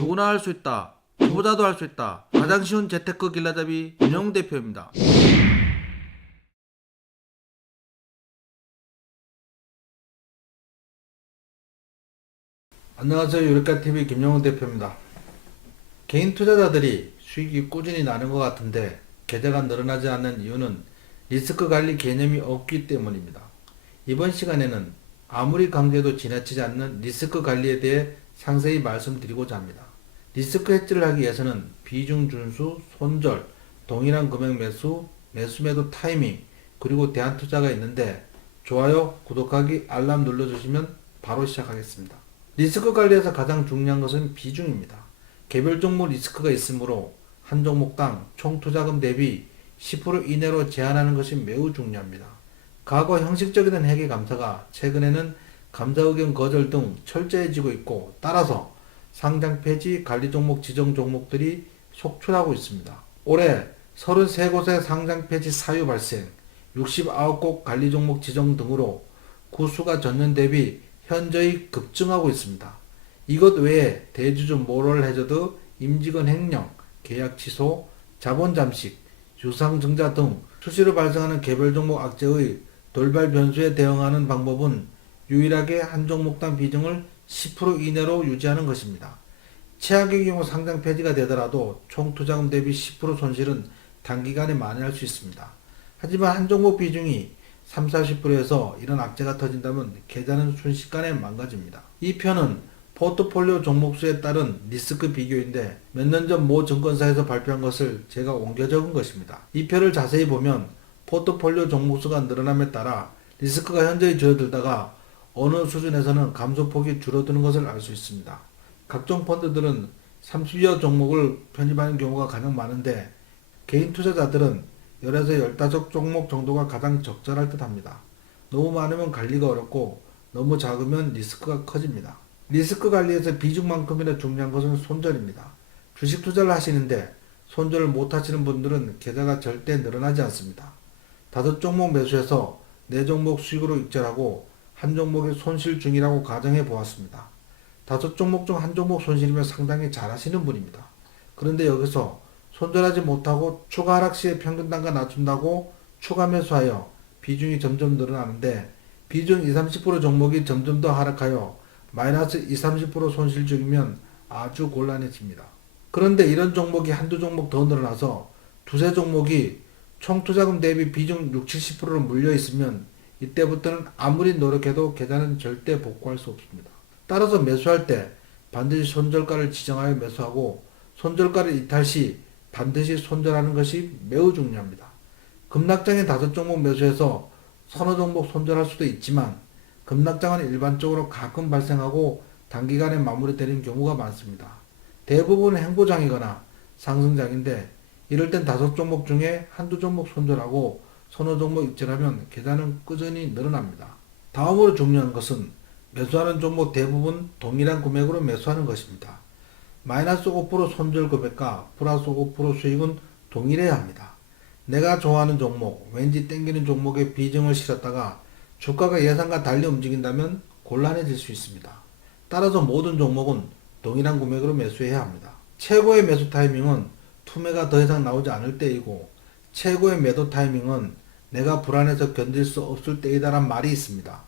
누구나 할 수 있다. 초보자도 할 수 있다. 가장 쉬운 재테크 길라잡이 윤영 대표입니다. 안녕하세요. 유력가TV 김영훈 대표입니다. 개인 투자자들이 수익이 꾸준히 나는 것 같은데 계좌가 늘어나지 않는 이유는 리스크 관리 개념이 없기 때문입니다. 이번 시간에는 아무리 강조해도 지나치지 않는 리스크 관리에 대해 상세히 말씀드리고자 합니다. 리스크 해지를 하기 위해서는 비중 준수, 손절, 동일한 금액 매수, 매도 타이밍, 그리고 대안투자가 있는데 좋아요, 구독하기, 알람 눌러주시면 바로 시작하겠습니다. 리스크 관리에서 가장 중요한 것은 비중입니다. 개별 종목 리스크가 있으므로 한 종목당 총 투자금 대비 10% 이내로 제한하는 것이 매우 중요합니다. 과거 형식적이던 회계 감사가 최근에는 감사 의견 거절 등 철저해지고 있고, 따라서 상장 폐지, 관리 종목 지정 종목들이 속출하고 있습니다. 올해 33곳의 상장 폐지 사유 발생, 69곳 관리 종목 지정 등으로 구수가 전년 대비 현저히 급증하고 있습니다. 이것 외에 대주주 모럴 해저드, 임직원 횡령, 계약 취소, 자본 잠식, 유상증자 등 수시로 발생하는 개별 종목 악재의 돌발 변수에 대응하는 방법은 유일하게 한 종목당 비중을 10% 이내로 유지하는 것입니다. 최악의 경우 상장 폐지가 되더라도 총 투자금 대비 10% 손실은 단기간에 만회할 수 있습니다. 하지만 한 종목 비중이 30-40%에서 이런 악재가 터진다면 계좌는 순식간에 망가집니다. 이 편은 포트폴리오 종목수에 따른 리스크 비교인데 몇 년 전 모 증권사에서 발표한 것을 제가 옮겨 적은 것입니다. 이 표를 자세히 보면 포트폴리오 종목수가 늘어남에 따라 리스크가 현저히 줄어들다가 어느 수준에서는 감소폭이 줄어드는 것을 알 수 있습니다. 각종 펀드들은 30여 종목을 편입하는 경우가 가장 많은데 개인 투자자들은 10에서 15종목 정도가 가장 적절할 듯 합니다. 너무 많으면 관리가 어렵고 너무 작으면 리스크가 커집니다. 리스크 관리에서 비중만큼이나 중요한 것은 손절입니다. 주식 투자를 하시는데 손절을 못 하시는 분들은 계좌가 절대 늘어나지 않습니다. 5종목 매수해서 4종목 수익으로 익절하고 한 종목의 손실 중이라고 가정해 보았습니다. 5종목 중 한 종목 손실이면 상당히 잘하시는 분입니다. 그런데 여기서 손절하지 못하고 추가 하락 시에 평균 단가 낮춘다고 추가 매수하여 비중이 점점 늘어나는데 비중 20-30% 종목이 점점 더 하락하여 마이너스 20-30% 손실 중이면 아주 곤란해집니다. 그런데 이런 종목이 한두 종목 더 늘어나서 두세 종목이 총 투자금 대비 비중 60-70%로 물려 있으면 이때부터는 아무리 노력해도 계좌는 절대 복구할 수 없습니다. 따라서 매수할 때 반드시 손절가를 지정하여 매수하고 손절가를 이탈 시 반드시 손절하는 것이 매우 중요합니다. 급락장에 5종목 매수해서 서너 종목 손절할 수도 있지만 급락장은 일반적으로 가끔 발생하고 단기간에 마무리되는 경우가 많습니다. 대부분은 행보장이거나 상승장인데 이럴 땐 5종목 중에 한두 종목 손절하고 서너 종목 입절하면 계좌는 꾸준히 늘어납니다. 다음으로 중요한 것은 매수하는 종목 대부분 동일한 금액으로 매수하는 것입니다. 마이너스 5% 손절 금액과 플러스 5% 수익은 동일해야 합니다. 내가 좋아하는 종목, 왠지 땡기는 종목에 비중을 실었다가 주가가 예상과 달리 움직인다면 곤란해질 수 있습니다. 따라서 모든 종목은 동일한 금액으로 매수해야 합니다. 최고의 매수 타이밍은 투매가 더 이상 나오지 않을 때이고 최고의 매도 타이밍은 내가 불안해서 견딜 수 없을 때이다란 말이 있습니다.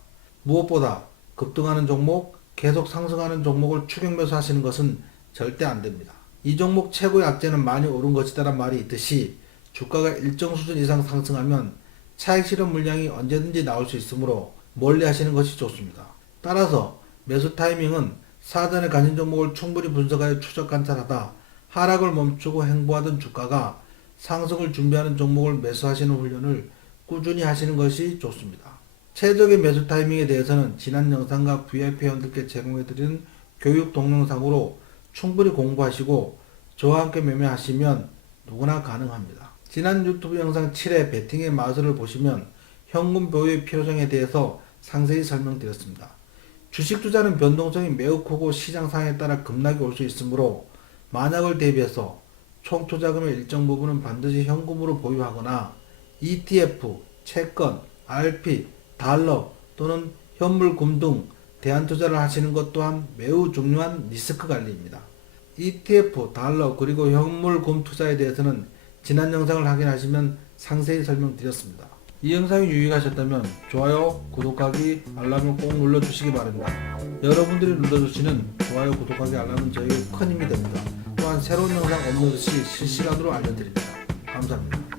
무엇보다 급등하는 종목, 계속 상승하는 종목을 추격 매수하시는 것은 절대 안됩니다. 이 종목 최고의 악재는 많이 오른 것이다란 말이 있듯이 주가가 일정 수준 이상 상승하면 차익 실현 물량이 언제든지 나올 수 있으므로 멀리 하시는 것이 좋습니다. 따라서 매수 타이밍은 사전에 가진 종목을 충분히 분석하여 추적 관찰하다 하락을 멈추고 행보하던 주가가 상승을 준비하는 종목을 매수하시는 훈련을 꾸준히 하시는 것이 좋습니다. 최적의 매수 타이밍에 대해서는 지난 영상과 VIP 회원들께 제공해드리는 교육 동영상으로 충분히 공부하시고 저와 함께 매매하시면 누구나 가능합니다. 지난 유튜브 영상 7회 베팅의 마술을 보시면 현금 보유의 필요성에 대해서 상세히 설명드렸습니다. 주식 투자는 변동성이 매우 크고 시장 상황에 따라 급락이 올 수 있으므로 만약을 대비해서 총 투자금의 일정 부분은 반드시 현금으로 보유하거나 ETF, 채권, RP, 달러 또는 현물금 등 대안투자를 하시는 것 또한 매우 중요한 리스크 관리입니다. ETF, 달러 그리고 현물금 투자에 대해서는 지난 영상을 확인하시면 상세히 설명드렸습니다. 이 영상이 유익하셨다면 좋아요, 구독하기, 알람을 꼭 눌러주시기 바랍니다. 여러분들이 눌러주시는 좋아요, 구독하기, 알람은 저에게 큰 힘이 됩니다. 또한 새로운 영상 업로드 시 실시간으로 알려드립니다. 감사합니다.